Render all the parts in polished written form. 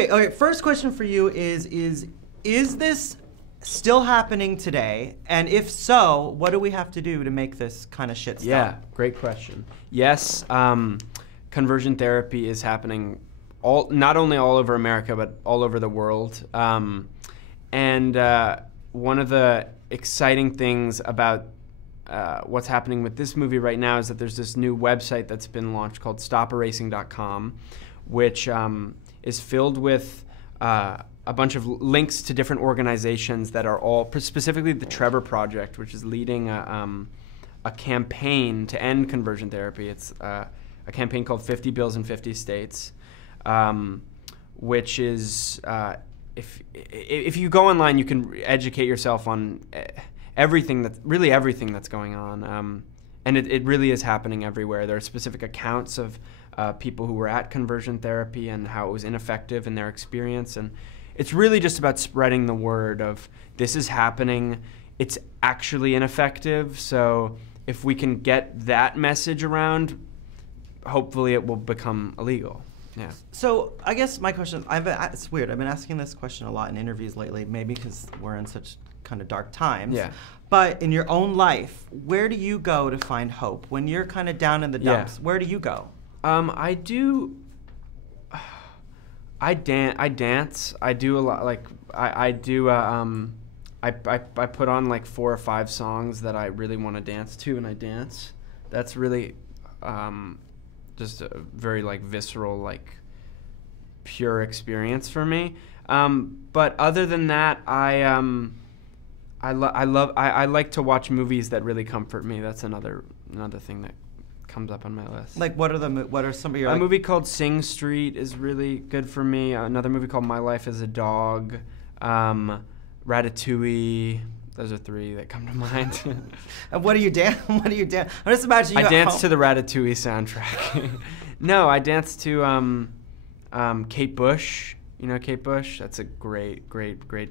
Okay, first question for you is this still happening today? And if so, what do we have to do to make this kind of shit stop? Yeah, great question. Yes, conversion therapy is happening not only all over America, but all over the world. And one of the exciting things about what's happening with this movie right now is that there's this new website that's been launched called stoperasing.com, which is filled with a bunch of links to different organizations that are all, specifically the Trevor Project, which is leading a campaign to end conversion therapy. It's a campaign called 50 Bills in 50 States, which is, if you go online, you can educate yourself on everything that's going on. And it really is happening everywhere. There are specific accounts of people who were at conversion therapy and how it was ineffective in their experience. And it's really just about spreading the word of this is happening, it's actually ineffective. So if we can get that message around, hopefully it will become illegal. Yeah. So I guess my question, it's weird, I've been asking this question a lot in interviews lately, maybe because we're in such kind of dark times. Yeah. But in your own life, where do you go to find hope? When you're kind of down in the dumps, where do you go? I dance. I do a lot. Like I put on like 4 or 5 songs that I really want to dance to, and I dance. That's really just a very like visceral, like pure experience for me. But other than that, I like to watch movies that really comfort me. That's another thing that comes up on my list. Like what are some of your... A movie called Sing Street is really good for me. Another movie called My Life as a Dog. Ratatouille. Those are 3 that come to mind. And what do you dance? I'm just imagining you I dance to the Ratatouille soundtrack. No, I dance to Kate Bush. You know Kate Bush? That's a great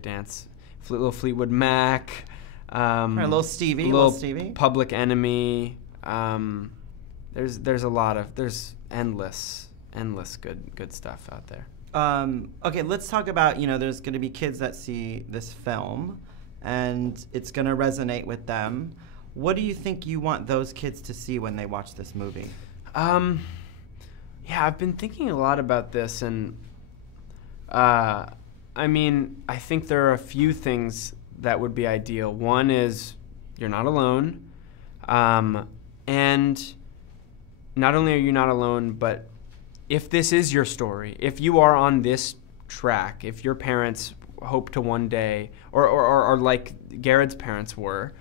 dance. Little Fleetwood Mac. Little Stevie. Public Enemy. There's a lot of, there's endless good stuff out there. Okay, let's talk about, there's going to be kids that see this film and it's going to resonate with them. What do you think you want those kids to see when they watch this movie? Yeah, I've been thinking a lot about this, and I think there are a few things that would be ideal. One is you're not alone, and not only are you not alone, but if this is your story, if you are on this track, if your parents hope to one day, or like Garrett's parents were,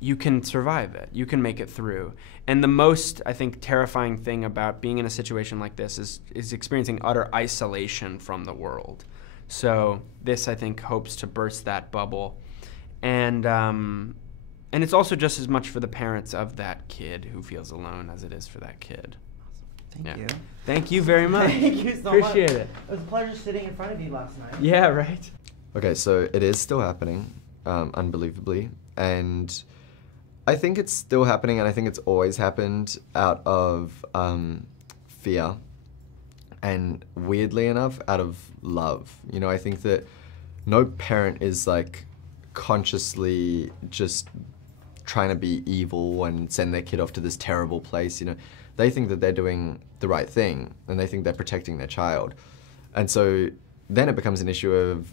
you can survive it. You can make it through. And the most, I think, terrifying thing about being in a situation like this is experiencing utter isolation from the world. So this, I think, hopes to burst that bubble. And it's also just as much for the parents of that kid who feels alone as it is for that kid. Thank you. Thank you very much. Thank you so much. Appreciate it. It was a pleasure sitting in front of you last night. Yeah, right. Okay, so it is still happening, unbelievably. And I think it's still happening, and I think it's always happened out of fear. And weirdly enough, out of love. I think that no parent is like consciously just trying to be evil and send their kid off to this terrible place. They think that they're doing the right thing, and they think they're protecting their child. And so then it becomes an issue of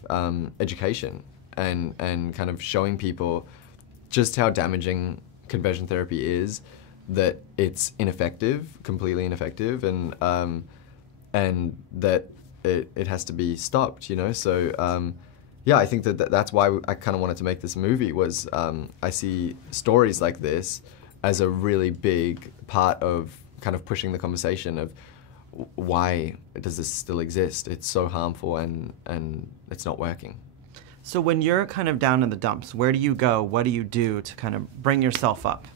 education and kind of showing people just how damaging conversion therapy is, that it's ineffective, completely ineffective, and that it has to be stopped, So yeah, I think that's why I kind of wanted to make this movie, was I see stories like this as a really big part of kind of pushing the conversation of why does this still exist? It's so harmful and it's not working. So when you're kind of down in the dumps, where do you go? What do you do to kind of bring yourself up?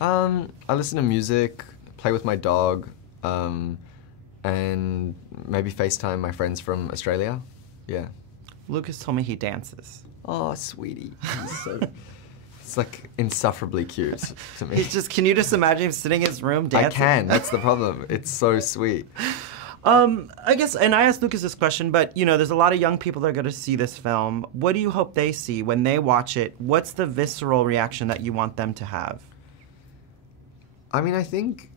I listen to music, play with my dog, and maybe FaceTime my friends from Australia. Yeah. Lucas told me he dances. Oh, sweetie. It's like insufferably cute to me. Can you just imagine him sitting in his room dancing? I can, that's the problem. It's so sweet. I guess, and I asked Lucas this question, but, you know, there's a lot of young people that are going to see this film. What do you hope they see when they watch it? What's the visceral reaction that you want them to have? I mean, I think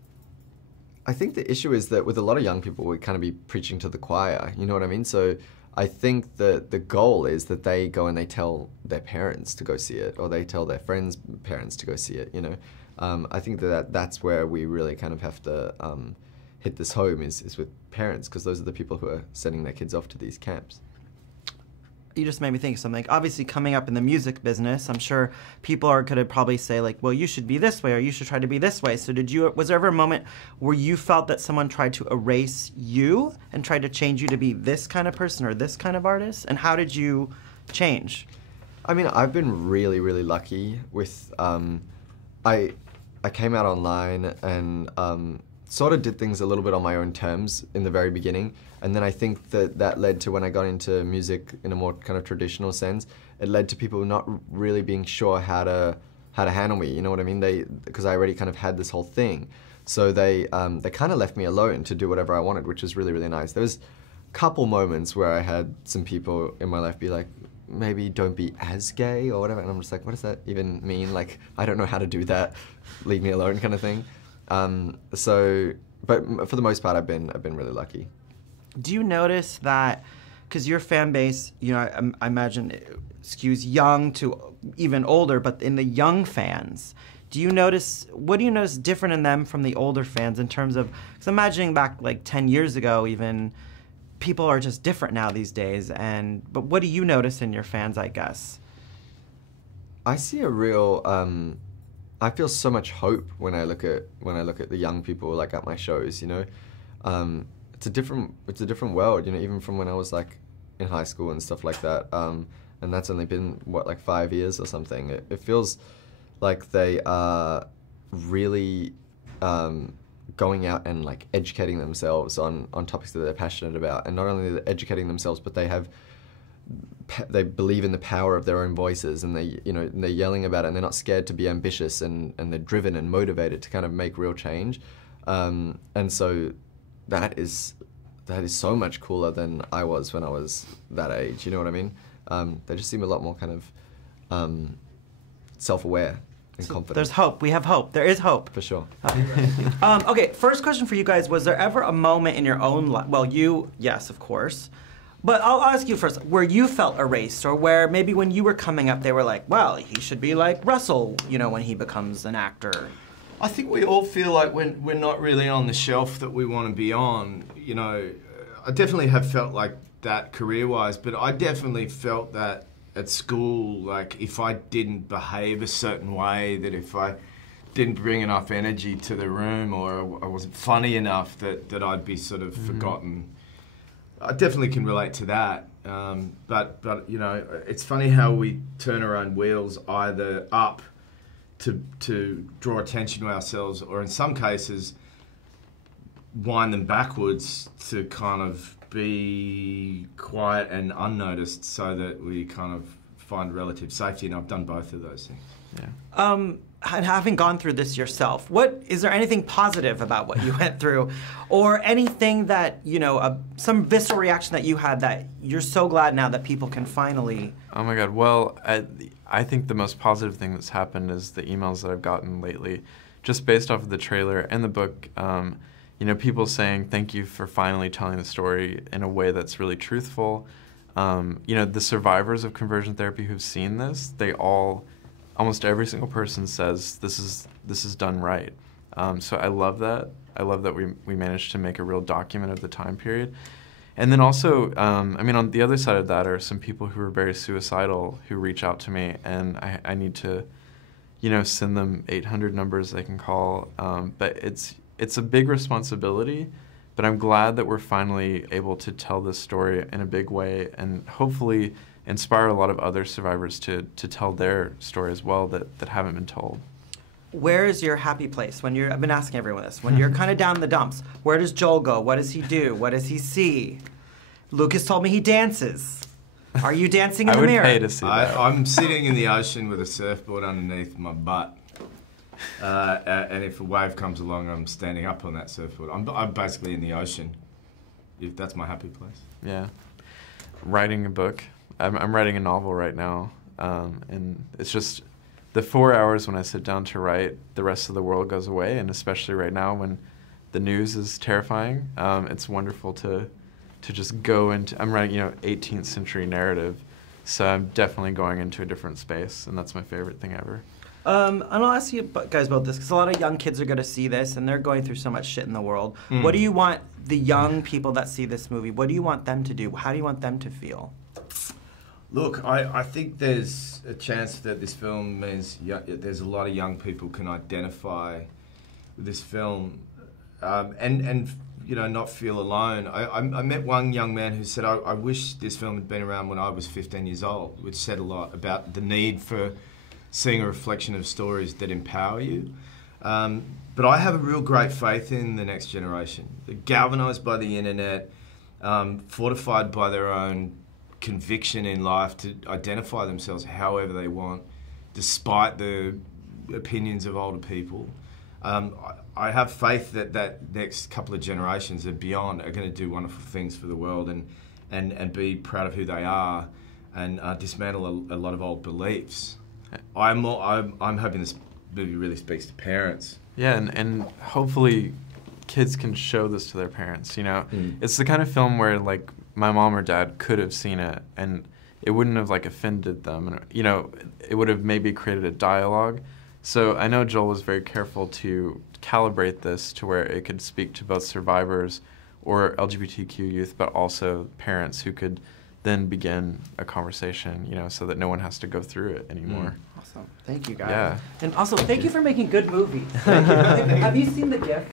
the issue is that with a lot of young people, we kind of be preaching to the choir, you know what I mean? So I think that the goal is that they go and they tell their parents to go see it, or they tell their friends' parents to go see it, you know? I think that's where we really kind of have to hit this home is with parents, because those are the people who are sending their kids off to these camps. You just made me think of something. Obviously, coming up in the music business, I'm sure people are going to probably say, like, well, you should be this way, or you should try to be this way. So was there ever a moment where you felt that someone tried to erase you and tried to change you to be this kind of person or this kind of artist? And how did you change? I mean, I've been really, really lucky with, I came out online and sort of did things a little bit on my own terms in the very beginning, and then I think that led to when I got into music in a more kind of traditional sense, it led to people not really being sure how to handle me, you know what I mean? Because I already kind of had this whole thing, so they kind of left me alone to do whatever I wanted, which was really, really nice. There was a couple moments where I had some people in my life be like, maybe don't be as gay or whatever, and I'm just like, what does that even mean? Like, I don't know how to do that, leave me alone kind of thing. But for the most part, I've been really lucky. Do you notice that, because your fan base, you know, I imagine it skews young to even older, but in the young fans, what do you notice different in them from the older fans in terms of, because I'm imagining back like 10 years ago even, people are just different now these days, but what do you notice in your fans, I guess? I see a real, I feel so much hope when I look at the young people like at my shows, you know. It's a different world, you know, even from when I was like in high school and stuff like that. And that's only been what, like 5 years or something. It feels like they are really going out and like educating themselves on topics that they're passionate about, and not only are they educating themselves, but they believe in the power of their own voices, and they're yelling about it, and they're not scared to be ambitious, and they're driven and motivated to kind of make real change. And so that is so much cooler than I was when I was that age, you know what I mean? They just seem a lot more kind of self-aware and confident. There's hope. We have hope. There is hope. For sure. Okay, first question for you guys. Was there ever a moment in your own life, well, yes, of course, but I'll ask you first, where you felt erased, or where maybe when you were coming up they were like, well, he should be like Russell, you know, when he becomes an actor? I think we all feel like when we're not really on the shelf that we want to be on, you know. I definitely have felt like that career-wise, but I definitely felt that at school, like if I didn't behave a certain way, that if I didn't bring enough energy to the room, or I wasn't funny enough, that I'd be sort of forgotten. I definitely can relate to that, but you know, it's funny how we turn our own wheels either up to draw attention to ourselves, or in some cases wind them backwards to kind of be quiet and unnoticed, so that we kind of find relative safety. And I've done both of those things. Yeah. Having gone through this yourself, is there anything positive about what you went through, or anything that, you know, some visceral reaction that you had that you're so glad now that people can finally? Oh my God. Well, I think the most positive thing that's happened is the emails that I've gotten lately, just based off of the trailer and the book. You know, people saying thank you for finally telling the story in a way that's really truthful. You know, the survivors of conversion therapy who've seen this, almost every single person says this is done right. So I love that. I love that we managed to make a real document of the time period. And then also, I mean, on the other side of that are some people who are very suicidal who reach out to me, and I need to, you know, send them 800 numbers they can call. But it's a big responsibility, but I'm glad that we're finally able to tell this story in a big way, and hopefully inspire a lot of other survivors to tell their story as well that haven't been told. Where is your happy place? I've been asking everyone this. When you're kind of down in the dumps, where does Joel go? What does he do? What does he see? Lucas told me he dances. Are you dancing in the mirror? I would pay to see that. I'm sitting in the ocean with a surfboard underneath my butt. And if a wave comes along, I'm standing up on that surfboard. I'm basically in the ocean. that's my happy place. Yeah. Writing a book. I'm writing a novel right now, and it's just the 4 hours when I sit down to write, the rest of the world goes away, and especially right now when the news is terrifying, it's wonderful to just go into. I'm writing, 18th century narrative, so I'm definitely going into a different space, and that's my favorite thing ever. And I'll ask you guys about this, because a lot of young kids are going to see this, and they're going through so much shit in the world. What do you want the young people that see this movie, what do you want them to do? How do you want them to feel? Look, I think there's a chance that this film means there's a lot of young people can identify with this film, and not feel alone. I met one young man who said, I wish this film had been around when I was 15 years old, which said a lot about the need for seeing a reflection of stories that empower you. But I have a real great faith in the next generation. They're galvanised by the internet, fortified by their own conviction in life to identify themselves however they want, despite the opinions of older people. I have faith that next couple of generations and beyond are going to do wonderful things for the world and be proud of who they are and dismantle a lot of old beliefs. I'm hoping this movie really speaks to parents. Yeah, and hopefully kids can show this to their parents, It's the kind of film where, like, my mom or dad could have seen it, and it wouldn't have, like, offended them. And, it would have maybe created a dialogue. So I know Joel was very careful to calibrate this to where it could speak to both survivors or LGBTQ youth, but also parents who could then begin a conversation, so that no one has to go through it anymore. Awesome. Thank you, guys. Yeah. And also, thank you for making good movies. Thank you. Have you seen The Gift?